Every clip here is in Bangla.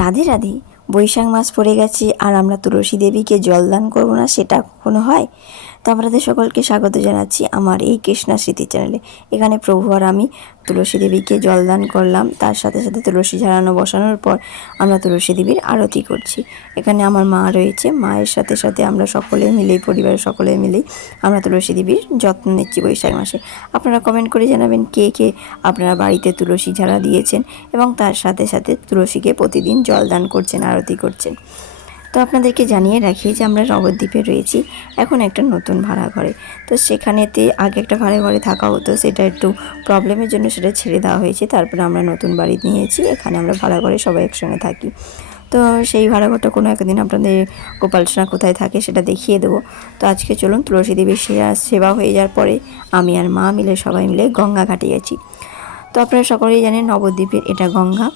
রাধে রাধে। বৈশাখ মাস পড়ে গেছে আর আমরা তুলসী দেবীকে জলদান করব না, সেটা কখনো হয়? তো আপনাদের সকলকে স্বাগত জানাচ্ছি আমার এই কৃষ্ণা স্মৃতি চ্যানেলে। এখানে প্রভু আর আমি তুলসী দেবীকে জলদান করলাম, তার সাথে সাথে তুলসী ঝাড়ানো বসানোর পর আমরা তুলসী দেবীর আরতি করছি। এখানে আমার মা রয়েছে, মায়ের সাথে সাথে আমরা সকলে মিলেই, পরিবারের সকলে মিলেই আমরা তুলসী দেবীর যত্ন নিচ্ছি বৈশাখ মাসে। আপনারা কমেন্ট করে জানাবেন কে কে আপনারা বাড়িতে তুলসী ঝাড়া দিয়েছেন এবং তার সাথে সাথে তুলসীকে প্রতিদিন জলদান করছেন, আরতি করছেন। তো আপনাদেরকে জানিয়ে রাখি যে আমরা নবদ্বীপে রয়েছি এখন একটা নতুন ভাড়া ঘরে। তো সেখানেতে আগে একটা ভাড়া ঘরে থাকা হতো, সেটা একটু প্রবলেমের জন্য সেটা ছেড়ে দেওয়া হয়েছে। তারপরে আমরা নতুন বাড়ি নিয়েছি, এখানে আমরা ভাড়া ঘরে সবাই একসঙ্গে থাকি। তো সেই ভাড়া ঘরটা কোনো একদিন আপনাদের গোপালসোনা কোথায় থাকে সেটা দেখিয়ে দেবো। তো আজকে চলুন, তুলসী দেবীর সেবা হয়ে যাওয়ার পরে আমি আর মা মিলে সবাই মিলে গঙ্গা ঘাটে গেছি। তো আপনারা সকলেই জানেন নবদ্বীপের এটা গঙ্গা,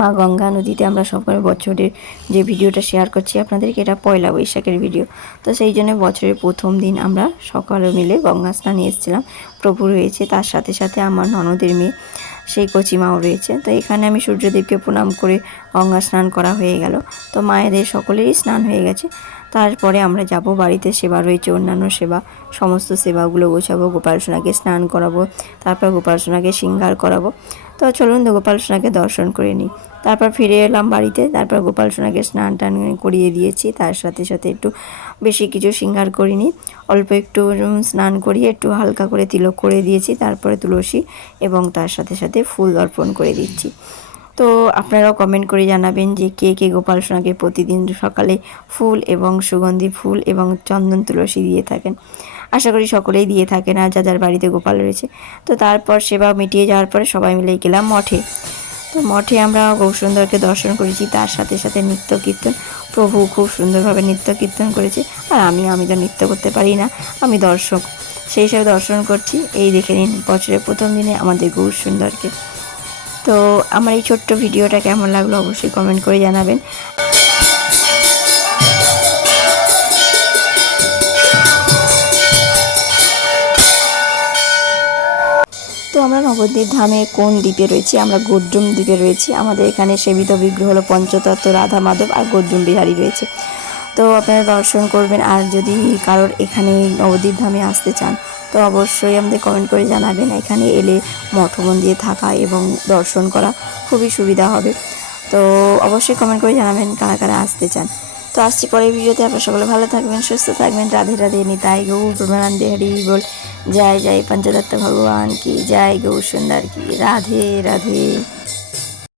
মা গঙ্গা নদীতে আমরা সকলে বছরের যে ভিডিওটা শেয়ার করছি আপনাদেরকে, এটা পয়লা বৈশাখের ভিডিও। তো সেই জন্য বছরের প্রথম দিন আমরা সকলে মিলে গঙ্গা স্নানে এসেছিলাম। প্রভু রয়েছে, তার সাথে সাথে আমার ননদের মেয়ে সেই কচিমাও রয়েছে। তো এখানে আমি সূর্যদেবকে প্রণাম করে গঙ্গা স্নান করা হয়ে গেল। তো মায়েদের সকলেরই স্নান হয়ে গেছে। তারপরে আমরা যাব, বাড়িতে সেবা রয়েছে, অন্যান্য সেবা, সমস্ত সেবাগুলো গোছাবো, গোপাল সোনাকে স্নান করাবো, তারপর গোপাল সোনাকে শৃঙ্গার করাবো। তো চলুন গোপাল সোনাকে দর্শন করে নিই। তারপর ফিরে এলাম বাড়িতে, তারপর গোপাল সোনাকে স্নান টান করিয়ে দিয়েছি, তার সাথে সাথে একটু বেশি কিছু শৃঙ্গার করিনি, অল্প একটু স্নান করিয়ে একটু হালকা করে তিলক করে দিয়েছি। তারপরে তুলসী এবং তার সাথে সাথে ফুল অর্পণ করে দিচ্ছি। তো আপনারাও কমেন্ট করে জানাবেন যে কে কে গোপাল সোনাকে প্রতিদিন সকালে ফুল এবং সুগন্ধি ফুল এবং চন্দন তুলসী দিয়ে থাকেন। আশা করি সকলেই দিয়ে থাকেন আর যার বাড়িতে গোপাল রয়েছে। তো তারপর সেবা মিটিয়ে যাওয়ার পরে সবাই মিলে গেলাম মঠে। তো মঠে আমরা গৌরসুন্দরকে দর্শন করেছি, তার সাথে সাথে নৃত্য কীর্তন, প্রভু খুব সুন্দরভাবে নৃত্য কীর্তন করেছে। আর আমি তো নৃত্য করতে পারি না, আমি দর্শক, সেই হিসাবে দর্শন করছি। এই দেখে নিন বছরের প্রথম দিনে আমাদের গৌরসুন্দরকে। তো আমার এই ছোট্ট ভিডিওটা কেমন লাগলো অবশ্যই কমেন্ট করে জানাবেন। তো আমরা নবদ্বীপ ধামে কোন দ্বীপে রয়েছি? আমরা গোদ্রুম দ্বীপে রয়েছি। আমাদের এখানে সেবিত বিগ্রহ হলো পঞ্চতত্ত্ব, রাধা মাধব আর গোদ্রুম বিহারী রয়েছে। তো আপনারা দর্শন করবেন। আর যদি কারোর এখানে নবদ্বীপ ধামে আসতে চান তো অবশ্যই আমাদের কমেন্ট করে জানাবেন। এখানে এলে মঠ মন্দিরে থাকা এবং দর্শন করা খুবই সুবিধা হবে। তো অবশ্যই কমেন্ট করে জানাবেন কারা কারা আসতে চান। তো আসছি পরের ভিডিওতে। আপনারা সকলে ভালো থাকবেন, সুস্থ থাকবেন। রাধে রাধে, নিতাই গৌর প্রেমানন্দে হরি বল। जय जय पंचदत्त भगवान की जय, गौ सुंदर की राधे राधे।